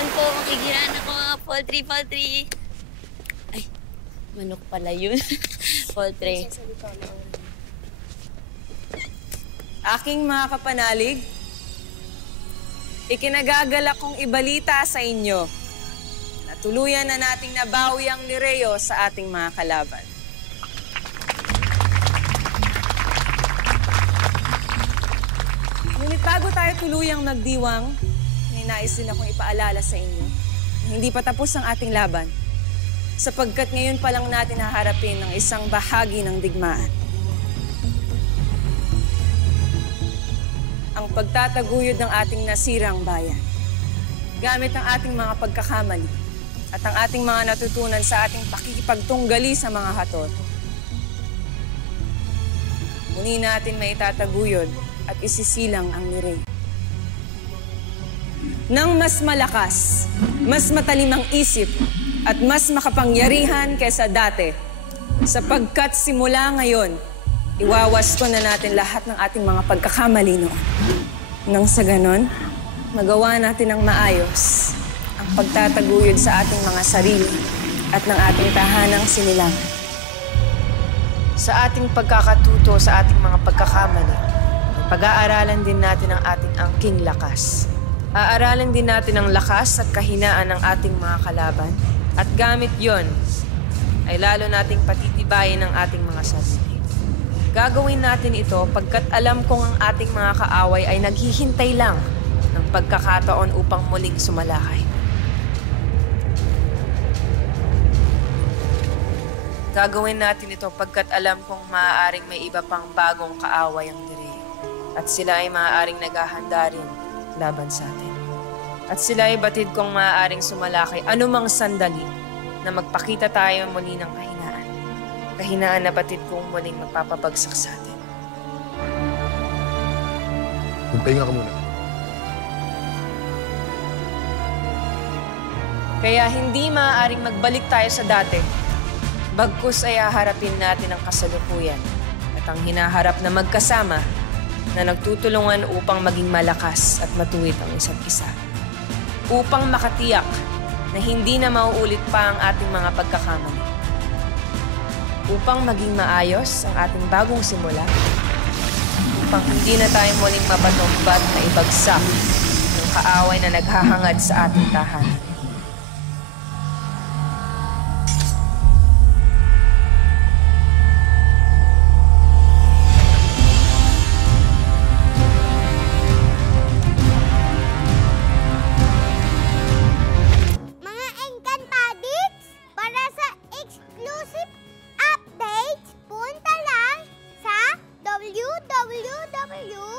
Yan po, makikiraan ako. Poultry, poultry. Ay, manok pala yun. Poultry. Aking mga kapanalig, ikinagagalak kong ibalita sa inyo na tuluyan na nating nabawi ang Lireo sa ating mga kalaban. Ngunit bago tayo tuluyang magdiwang, may nais din akong ipaalala sa inyo na hindi pa tapos ang ating laban sapagkat ngayon pa lang natin haharapin ang isang bahagi ng digmaan. Ang pagtataguyod ng ating nasirang bayan. Gamit ang ating mga pagkakamali at ang ating mga natutunan sa ating pakikipagtunggali sa mga hatot. Muli natin may itataguyod at isisilang ang Lireo. Nang mas malakas, mas matalimang isip at mas makapangyarihan kaysa dati, sapagkat simula ngayon, iwawasto na natin lahat ng ating mga pagkakamali noon. Nang sa ganon, magawa natin ng maayos ang pagtataguyod sa ating mga sarili at ng ating tahanang sinilangan. Sa ating pagkakatuto sa ating mga pagkakamali, pag-aaralan din natin ang ating angking lakas. Aaralin din natin ang lakas at kahinaan ng ating mga kalaban at gamit yon ay lalo nating patitibayin ang ating mga sarili. Gagawin natin ito pagkat alam kong ang ating mga kaaway ay naghihintay lang ng pagkakataon upang muling sumalakay. Gagawin natin ito pagkat alam kong maaaring may iba pang bagong kaaway ang Lireo at sila ay maaaring naghahanda rin laban sa atin. At sila ay batid kong maaaring sumalakay anumang sandali na magpakita tayo muli ng kahinaan. Kahinaan na batid kong muling magpapabagsak sa atin. Magpahinga ka muna. Kaya hindi maaaring magbalik tayo sa dati. Bagkus ay haharapin natin ang kasalukuyan at ang hinaharap na magkasama na nagtutulungan upang maging malakas at matuwid ang isa't isa. Upang makatiyak na hindi na mauulit pa ang ating mga pagkakamali. Upang maging maayos ang ating bagong simula. Upang hindi na tayo muling mapatumbat na ibagsak ng kaaway na naghahangad sa ating tahanan. Exclusive updates, punta lang sa www